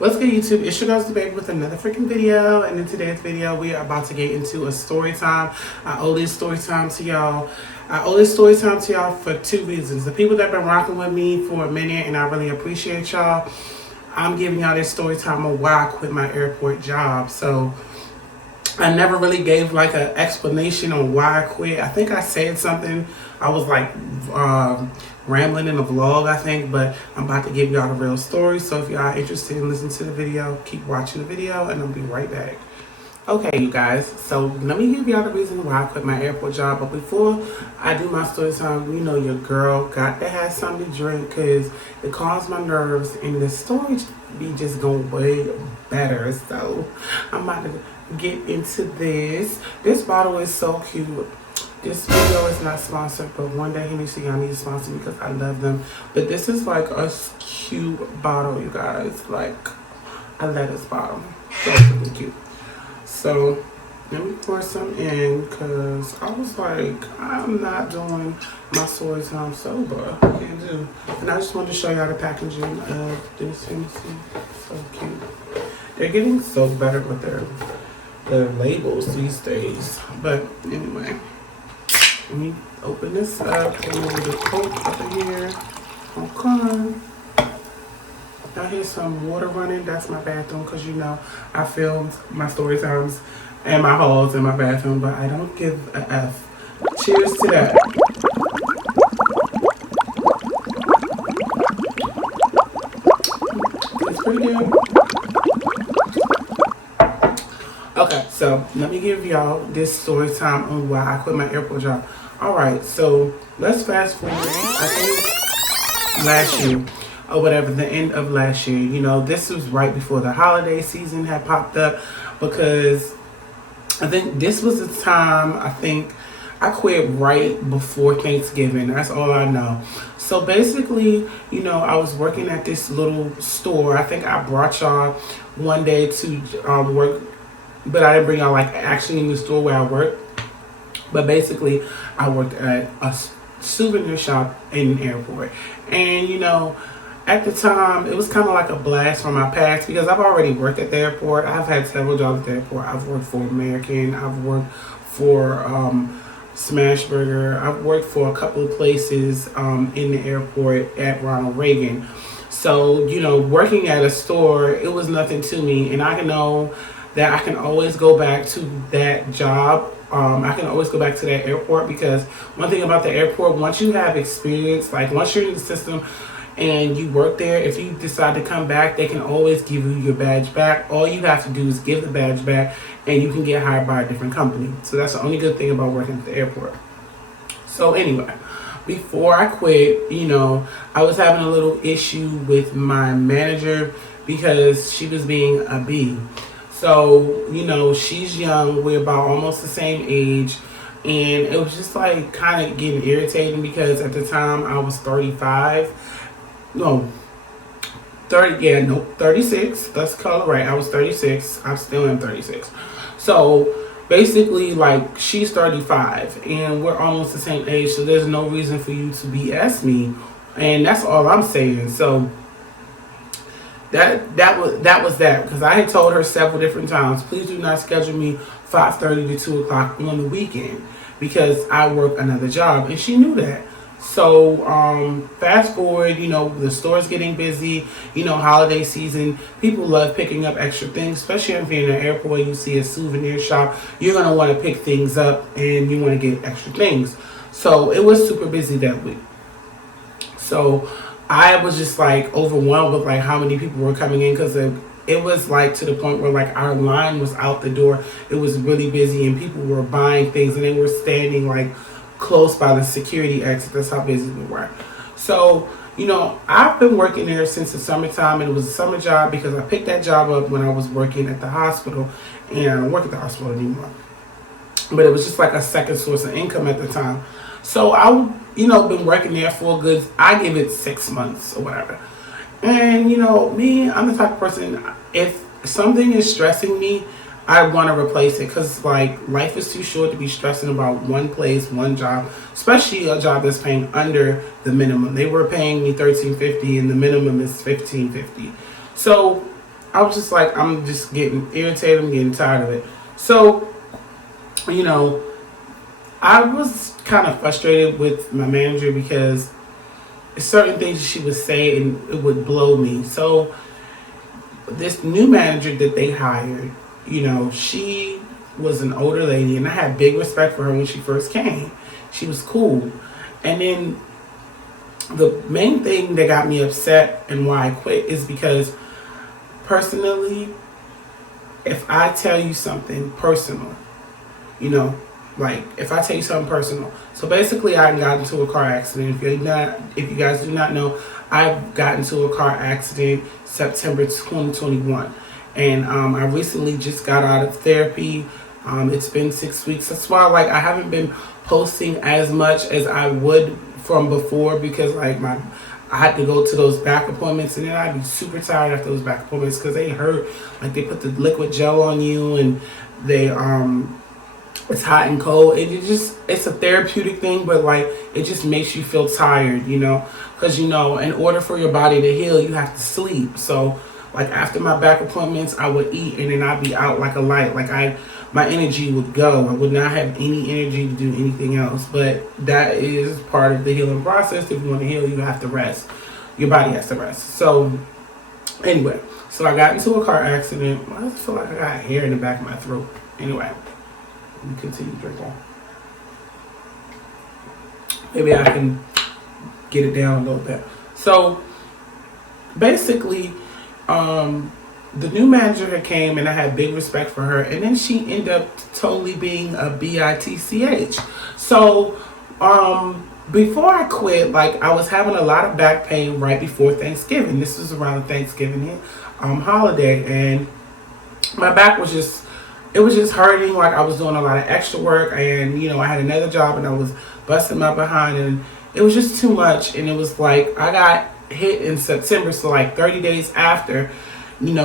What's good, YouTube? It's your girls, the baby, with another freaking video. And in today's video, we are about to get into a story time. I owe this story time to y'all. For two reasons. The people that have been rocking with me for a minute, and I really appreciate y'all. I'm giving y'all this story time on why I quit my airport job. So I never really gave like an explanation on why I quit. I think I said something. I was like rambling in a vlog, I think, but I'm about to give y'all the real story. So if y'all are interested in listening to the video, keep watching the video and I'll be right back. Okay, you guys, so let me give y'all the reason why I quit my airport job. But before I do my story time, you know your girl got to have something to drink because it calms my nerves and the story be just going way better. So I'm about to get into this. This bottle is so cute. This video is not sponsored, but one day Hennessy, y'all need to sponsor me because I love them. But this is like a cute bottle, you guys. Like, I love this bottle. So freaking cute. So, let me pour some in because I was like, I'm not doing my story time sober. I can't do. And I just wanted to show y'all the packaging of this Hennessy. So cute. They're getting so better with their labels these days. But anyway. Let me open this up, put a little bit of Coke up in here. Okay. I hear some water running. That's my bathroom because you know I filmed my story times and my hauls in my bathroom, but I don't give a F. Cheers to that. It's pretty good. Okay, so let me give y'all this story time on why I quit my airport job. Alright, so let's fast forward, I think last year, or whatever, the end of last year. You know, this was right before the holiday season had popped up because I think this was the time, I think, I quit right before Thanksgiving. That's all I know. So basically, you know, I was working at this little store. I think I brought y'all one day to work, but I didn't bring y'all like actually in the store where I work. But basically, I worked at a souvenir shop in an airport. And, you know, at the time, it was kind of like a blast from my past because I've already worked at the airport. I've had several jobs at the airport. I've worked for American. I've worked for Smashburger. I've worked for a couple of places in the airport at Ronald Reagan. So, you know, working at a store, it was nothing to me. And I know that I can always go back to that job. I can always go back to that airport because one thing about the airport, once you have experience, like once you're in the system and you work there, if you decide to come back, they can always give you your badge back. All you have to do is give the badge back and you can get hired by a different company. So that's the only good thing about working at the airport. So anyway, before I quit, you know, I was having a little issue with my manager because she was being a bee. So, you know, she's young. We're about almost the same age. And it was just like kind of getting irritating because at the time I was 35. No, 36. Let's call it right. I was 36. I still am 36. So basically, like, she's 35 and we're almost the same age. So there's no reason for you to BS me. And that's all I'm saying. So that was that because I had told her several different times, please do not schedule me 5:30 to 2 o'clock on the weekend because I work another job, and she knew that. So fast forward, you know, the store's getting busy. You know, holiday season, people love picking up extra things, especially if you're in an airport. You see a souvenir shop, you're gonna want to pick things up and you want to get extra things. So it was super busy that week. So I was just like overwhelmed with like how many people were coming in because it was like to the point where like our line was out the door. It was really busy and people were buying things and they were standing like close by the security exit. That's how busy we were. So, you know, I've been working there since the summertime, and it was a summer job because I picked that job up when I was working at the hospital, and I don't work at the hospital anymore. But it was just like a second source of income at the time. So I, you know, been working there for a good, I give it 6 months or whatever. And, you know, me, I'm the type of person, if something is stressing me, I want to replace it because, like, life is too short to be stressing about one place, one job, especially a job that's paying under the minimum. They were paying me $13.50 and the minimum is $15.50. So I was just like, I'm just getting irritated. I'm getting tired of it. So, you know, I was kind of frustrated with my manager because certain things she would say and it would blow me. So this new manager that they hired, she was an older lady, and I had big respect for her when she first came. She was cool. And then the main thing that got me upset and why I quit is because personally, if I tell you something personal, like if I tell you something personal. So basically I got into a car accident. If you guys do not know, I got into a car accident September 2021. And I recently just got out of therapy. It's been 6 weeks. That's why I haven't been posting as much as I would from before, because I had to go to those back appointments, and then I'd be super tired after those back appointments because they hurt. Like they put the liquid gel on you, and they it's hot and cold. It's a therapeutic thing, but it just makes you feel tired, because in order for your body to heal, you have to sleep. So after my back appointments, I would eat, and then I'd be out like a light. My energy would go. I would not have any energy to do anything else. But that is part of the healing process. If you want to heal, you have to rest. Your body has to rest. So anyway, so I got into a car accident. I just feel like I got hair in the back of my throat. Anyway, let me continue drinking. Maybe I can get it down a little bit. So basically, the new manager had came, and I had big respect for her, and then she ended up totally being a bitch. So before I quit, I was having a lot of back pain right before Thanksgiving. This was around Thanksgiving holiday, and my back was just hurting. I was doing a lot of extra work, and I had another job, and I was busting my behind, and it was just too much. And it was I got hit in September, so 30 days after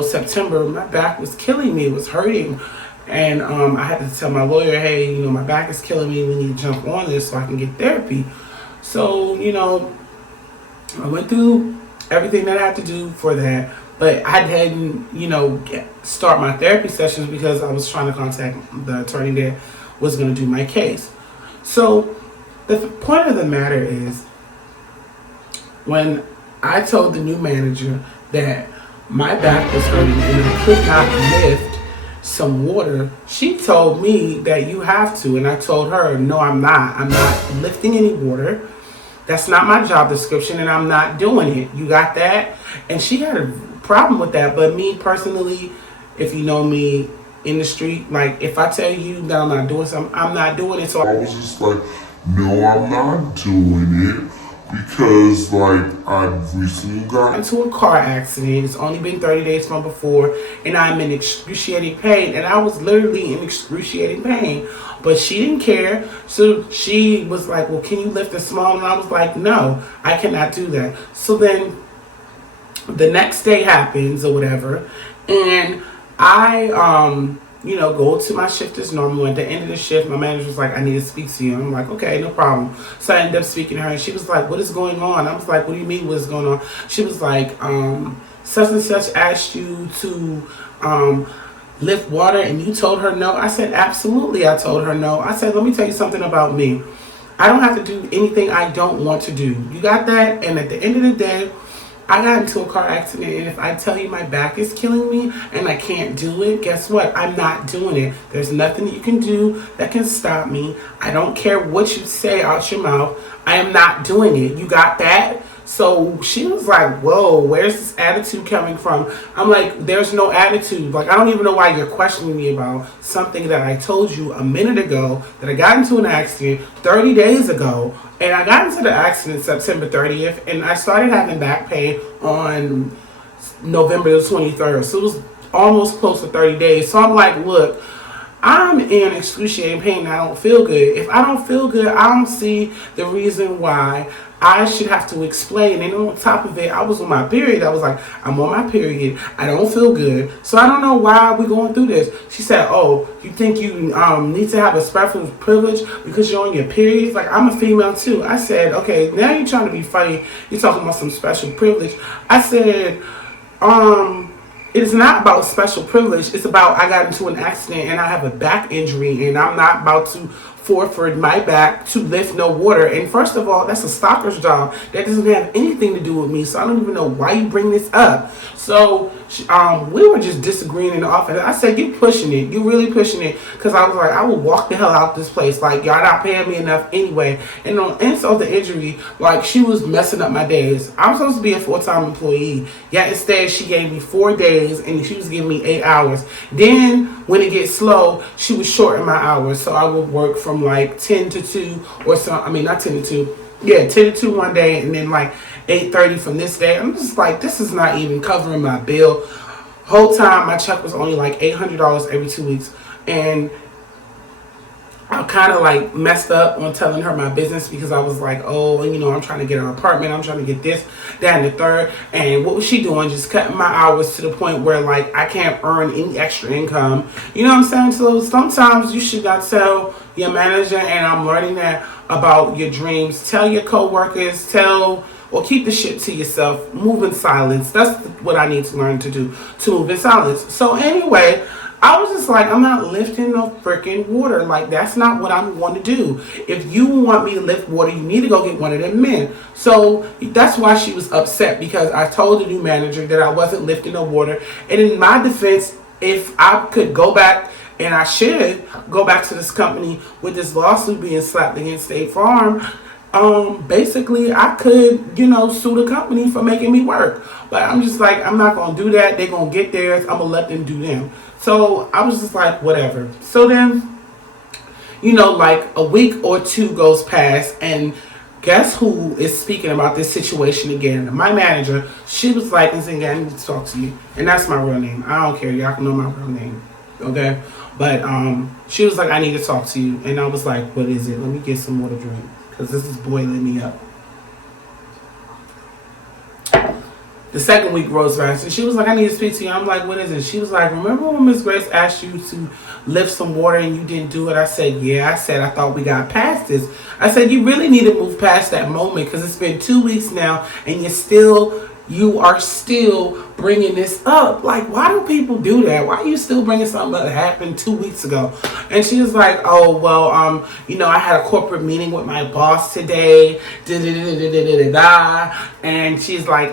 September, my back was killing me. It was hurting. And I had to tell my lawyer, hey, my back is killing me. We need to jump on this so I can get therapy. So, I went through everything that I had to do for that. But I hadn't, start my therapy sessions because I was trying to contact the attorney that was going to do my case. So the point of the matter is, when I told the new manager that my back was hurting and I could not lift some water, she told me that you have to. And I told her, no, I'm not. I'm not lifting any water. That's not my job description, and I'm not doing it. You got that? And she had a problem with that. But me personally, if you know me in the street, if I tell you that I'm not doing something, I'm not doing it. So I was just no, I'm not doing it. Because, I've recently got into a car accident. It's only been 30 days from before, and I'm in excruciating pain. And I was literally in excruciating pain. But she didn't care. So she was like, well, can you lift it small? And I was like, no, I cannot do that. So then the next day happens or whatever, and I, go to my shift as normal. At the end of the shift, my manager was like, I need to speak to you. I'm like, okay, no problem. So I ended up speaking to her, and she was like, what is going on? I was like, what do you mean what's going on? She was like, such and such asked you to lift water, and you told her no. I said, absolutely, I told her no. I said, let me tell you something about me. I don't have to do anything I don't want to do. You got that? And at the end of the day, I got into a car accident, and if I tell you my back is killing me and I can't do it, guess what? I'm not doing it. There's nothing that you can do that can stop me. I don't care what you say out your mouth. I am not doing it. You got that? So she was like, whoa, where's this attitude coming from? I'm like, there's no attitude. I don't even know why you're questioning me about something that I told you a minute ago, that I got into an accident 30 days ago. And I got into the accident September 30th, and I started having back pain on November the 23rd. So it was almost close to 30 days. So I'm like, look, I'm in excruciating pain and I don't feel good. If I don't feel good, I don't see the reason why I should have to explain. And on top of it, I was on my period. I was like, I'm on my period. I don't feel good. So I don't know why we're going through this. She said, oh, you think you need to have a special privilege because you're on your period? I'm a female too. I said, okay, now you're trying to be funny. You're talking about some special privilege. I said, it is not about special privilege. It's about I got into an accident and I have a back injury and I'm not about to forfeit my back to lift no water. And first of all, that's a stalker's job. That doesn't have anything to do with me. So I don't even know why you bring this up. So we were just disagreeing in the office. I said, you pushing it. You really pushing it. Because I was like, I will walk the hell out this place. Like, y'all not paying me enough anyway. And on insult to injury, like, she was messing up my days. I'm supposed to be a full-time employee. Yet instead, she gave me 4 days and she was giving me 8 hours. Then, when it gets slow, she was shorting my hours. So I would work from like 10 to 2 or so. I mean, not 10 to 2. Yeah, 10 to 2 one day and then like 8:30 from this day. I'm just like, this is not even covering my bill. Whole time my check was only like $800 every 2 weeks. And I kind of like messed up on telling her my business because I was like, oh, you know, I'm trying to get an apartment. I'm trying to get this, that, and the third. And what was she doing? Just cutting my hours to the point where like I can't earn any extra income. You know what I'm saying? So sometimes you should not tell your manager, and I'm learning that about your dreams. Tell your coworkers, or keep the shit to yourself. Move in silence. That's what I need to learn to do, to move in silence. So anyway, I was just like, I'm not lifting no freaking water. Like, that's not what I'm going to do. If you want me to lift water, you need to go get one of them men. So that's why she was upset, because I told the new manager that I wasn't lifting no water. And in my defense, if I could go back, and I should go back to this company with this lawsuit being slapped against State Farm, basically I could, sue the company for making me work. But I'm just like, I'm not going to do that. They're going to get theirs. I'm going to let them do them. So I was just like, whatever. So then, like a week or two goes past, and guess who is speaking about this situation again? My manager. She was like, listen, I need to talk to you. And that's my real name. I don't care. Y'all can know my real name. Okay? But she was like, I need to talk to you. And I was like, what is it? Let me get some water to drink, because this is boiling me up. The second week rolls by, and she was like, I need to speak to you. I'm like, what is it? She was like, remember when Miss Grace asked you to lift some water and you didn't do it? I said, yeah. I said, I thought we got past this. I said, you really need to move past that moment, because it's been 2 weeks now and you are still bringing this up. Like, why do people do that? Why are you still bringing something that happened 2 weeks ago? And she was like, oh, well, I had a corporate meeting with my boss today. And she's like,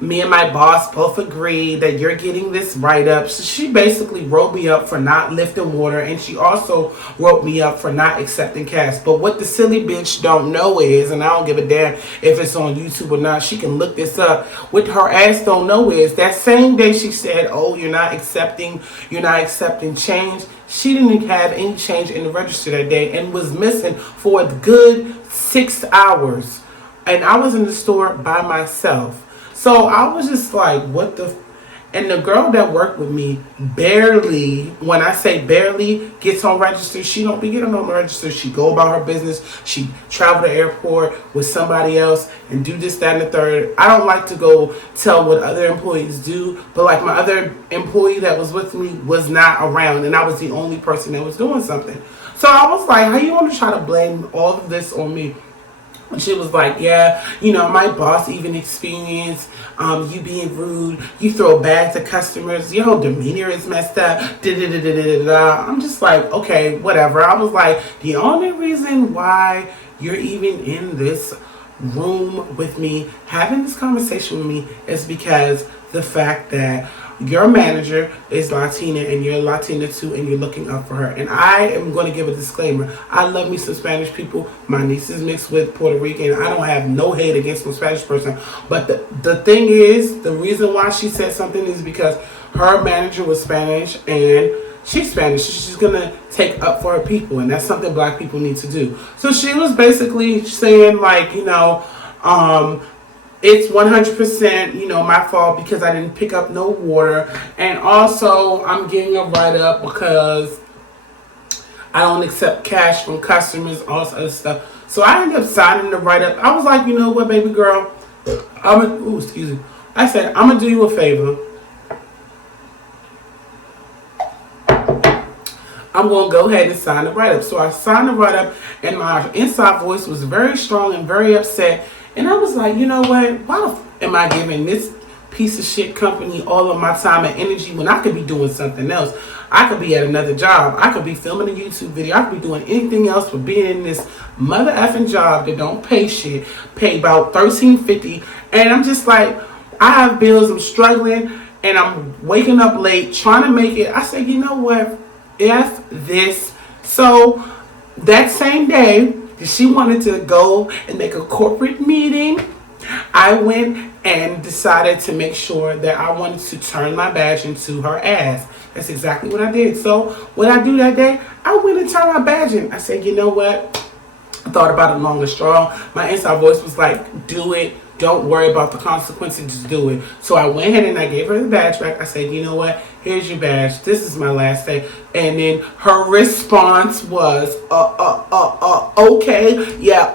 me and my boss both agreed that you're getting this write-up. So she basically wrote me up for not lifting water, and she also wrote me up for not accepting cash. But what the silly bitch don't know is, and I don't give a damn if it's on YouTube or not, she can look this up. What her ass don't know is, that same day she said, oh, you're not accepting change, she didn't have any change in the register that day and was missing for a good 6 hours. And I was in the store by myself. So I was just like, what the... And the girl that worked with me barely, when I say barely, gets on register. She don't be getting on register. She go about her business. She travel to the airport with somebody else and do this, that, and the third. I don't like to go tell what other employees do, but like my other employee that was with me was not around, and I was the only person that was doing something. So I was like, how you want to try to blame all of this on me? And she was like, yeah, my boss even experienced you being rude. You throw bags at customers. Your whole demeanor is messed up. I'm just like, okay, whatever. I was like, the only reason why you're even in this room with me, having this conversation with me, is because the fact that your manager is Latina and you're Latina too, and you're looking up for her. And I am going to give a disclaimer. I love me some Spanish people. My niece is mixed with Puerto Rican. I don't have no hate against no Spanish person. But the thing is, the reason why she said something is because her manager was Spanish and she's Spanish. She's going to take up for her people. And that's something black people need to do. So she was basically saying like, it's 100%, my fault because I didn't pick up no water. And also, I'm getting a write-up because I don't accept cash from customers, all this other stuff. So I ended up signing the write-up. I was like, you know what, baby girl? I said, I'm going to do you a favor. I'm going to go ahead and sign the write-up. So I signed the write-up, and my inside voice was very strong and very upset. And I was like, you know what? Why am I giving this piece of shit company all of my time and energy when I could be doing something else. I could be at another job. I could be filming a YouTube video. I could be doing anything else but being in this mother effing job that don't pay shit. Pay about $13.50. And I'm just like, I have bills, I'm struggling, and I'm waking up late trying to make it. I said, you know what? F this. So that same day, she wanted to go and make a corporate meeting. I went and decided to make sure that I wanted to turn my badge into her ass. That's exactly what I did. So what I do that day, I went and turned my badge in. I said, you know what? I thought about it long and strong. My inside voice was like, do it. Don't worry about the consequences, just do it. So I went ahead and I gave her the badge back. I said, you know what? Here's your badge. This is my last day. And then her response was, okay. Yeah,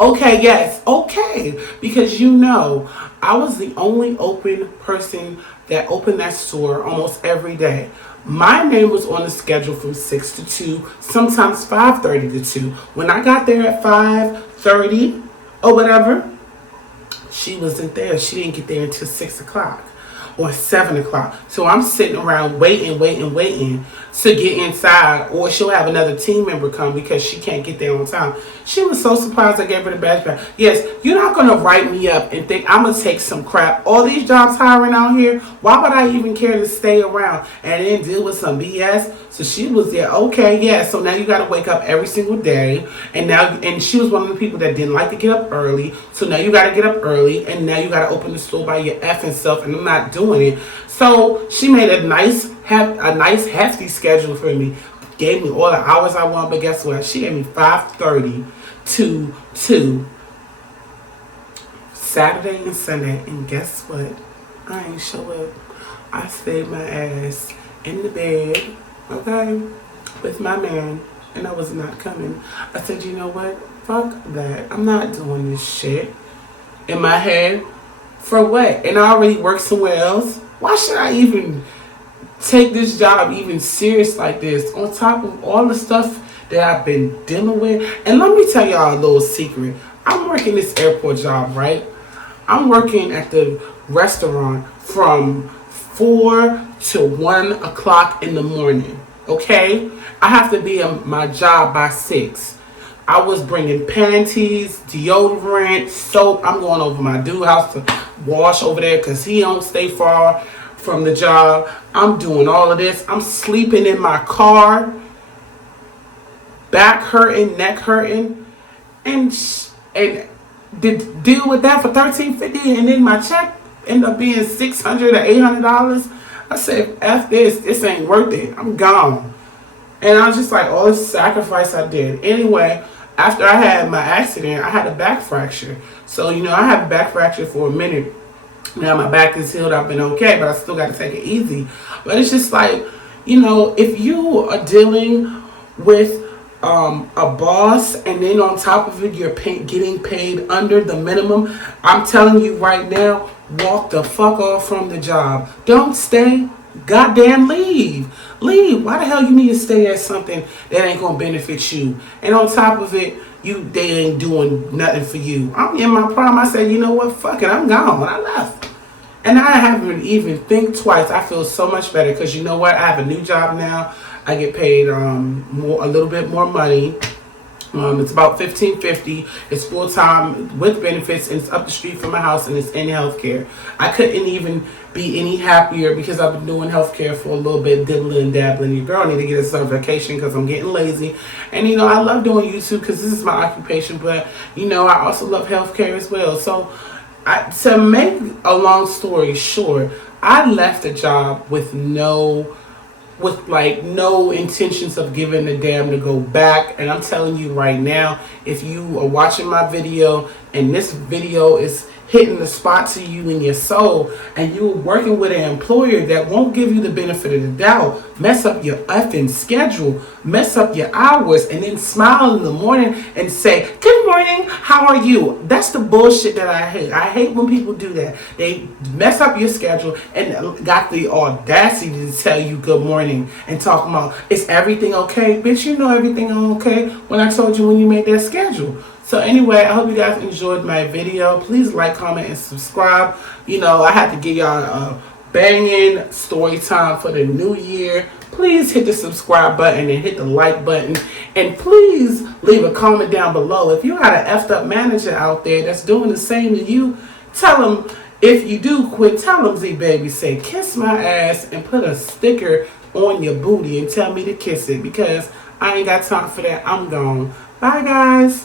okay, yes, okay. Because you know, I was the only open person that opened that store almost every day. My name was on the schedule from 6 to 2, sometimes 5:30 to 2. When I got there at 5:30 or whatever, she wasn't there. She didn't get there until 6 o'clock or 7 o'clock. So I'm sitting around waiting to get inside, or she'll have another team member come because she can't get there on time. She was so surprised I gave her the badge back. Yes, you're not going to write me up and think I'm going to take some crap. All these jobs hiring out here, why would I even care to stay around and then deal with some BS? So she was there, okay, yeah, so now you got to wake up every single day. And she was one of the people that didn't like to get up early. So now you got to get up early, and now you got to open the store by your effing self, and I'm not doing it. So she made a nice hefty schedule for me. Gave me all the hours I want, but guess what? She gave me 5:30 to 2 Saturday and Sunday, and guess what? I ain't show up. I stayed my ass in the bed, okay, with my man, and I was not coming. I said, you know what? Fuck that. I'm not doing this shit in my head. For what? And I already work somewhere else. Why should I even take this job even serious like this, on top of all the stuff that I've been dealing with? And let me tell y'all a little secret. I'm working this airport job, right? I'm working at the restaurant from 4 to 1 o'clock in the morning, okay? I have to be at my job by 6. I was bringing panties, deodorant, soap. I'm going over my dude house to wash over there because he don't stay far from the job. I'm doing all of this. I'm sleeping in my car, back hurting, neck hurting, and did deal with that for $13.50, and then my check ended up being $600 or $800. I said, F this ain't worth it. I'm gone. And I was just like, all this sacrifice I did. Anyway, after I had my accident, I had a back fracture. So, you know, I had a back fracture for a minute. Now my back is healed, I've been okay, but I still got to take it easy. But it's just like, you know, if you are dealing with a boss, and then on top of it, you're getting paid under the minimum, I'm telling you right now, walk the fuck off from the job. Don't stay. Goddamn leave. Why the hell you need to stay at something that ain't gonna benefit you? And on top of it, they ain't doing nothing for you. I'm in my prime. I said, you know what? Fuck it. I'm gone. I left. And I haven't even think twice. I feel so much better because you know what? I have a new job now. I get paid a little bit more money. It's about $15.50. It's full time with benefits, and it's up the street from my house, and it's in healthcare. I couldn't even be any happier because I've been doing healthcare for a little bit, dibbling and dabbling. Your girl need to get a certification because I'm getting lazy. And you know, I love doing YouTube because this is my occupation, but you know, I also love healthcare as well. So to make a long story short, I left a job with no intentions of giving a damn to go back. And I'm telling you right now, if you are watching my video and this video is hitting the spot to you in your soul, and you're working with an employer that won't give you the benefit of the doubt, mess up your effing schedule, mess up your hours, and then smile in the morning and say, good morning, how are you? That's the bullshit that I hate. I hate when people do that. They mess up your schedule and got the audacity to tell you good morning and talk about, is everything okay? Bitch, you know everything okay when I told you when you made that schedule. So anyway, I hope you guys enjoyed my video. Please like, comment, and subscribe. You know, I had to give y'all a banging story time for the new year. Please hit the subscribe button and hit the like button. And please leave a comment down below. If you got an effed up manager out there that's doing the same to you, tell them, if you do quit, tell them, Z Baby say, kiss my ass, and put a sticker on your booty and tell me to kiss it, because I ain't got time for that. I'm gone. Bye, guys.